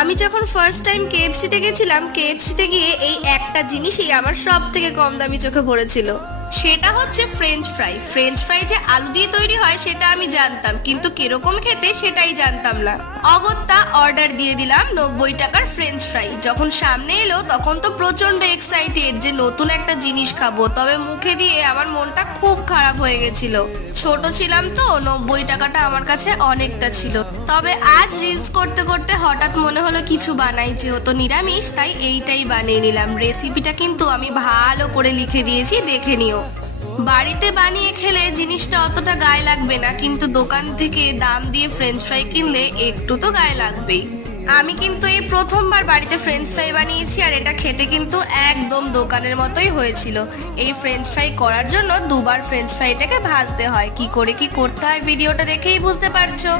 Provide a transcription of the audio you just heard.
আমি যখন first time কেএফসিতে গেছিলাম, কেএফসিতে গিয়ে এই একটা জিনিসই আমার সব থেকে কম দামি চোখে পড়েছিল। সেটা হচ্ছে ফ্রেঞ্চ ফ্রাই। ফ্রেঞ্চ ফ্রাই যে আলু দিয়ে তৈরি হয় সেটা আমি জানতাম, কিন্তু কিরকম খেতে সেটাই জানতাম না। অগত্যা অর্ডার দিয়ে দিলাম 90 টাকার ফ্রেঞ্চ ফ্রাই। যখন সামনে এলো তখন তো প্রচন্ড এক্সাইটেড যে নতুন একটা জিনিস খাবো, তবে মুখে দিয়ে আমার মনটা খুব খারাপ হয়ে গেছিল। ছোট ছিলাম তো, 90 টাকাটা আমার কাছে অনেকটা ছিল। তবে আজ রিলস করতে করতে হঠাৎ মনে হলো কিছু বানাই, যেহেতু নিরামিষ তাই এইটাই বানিয়ে নিলাম। রেসিপিটা কিন্তু আমি ভালো করে লিখে দিয়েছি, দেখে নিও। বাড়িতে বানিয়ে খেলে জিনিসটা অতটা গায়ে লাগবে না, কিন্তু দোকান থেকে দাম দিয়ে ফ্রেঞ্চ ফ্রাই কিনলে একটু তো গায়ে লাগবেই। আমি কিন্তু এই প্রথমবার বাড়িতে ফ্রেঞ্চ ফ্রাই বানিয়েছি, আর এটা খেতে কিন্তু একদম দোকানের মতোই হয়েছিল। এই ফ্রেঞ্চ ফ্রাই করার জন্য দুবার ফ্রেঞ্চ ফ্রাইটাকে ভাজতে হয়। কি করে কি করতে হয় ভিডিওটা দেখেই বুঝতে পারছো।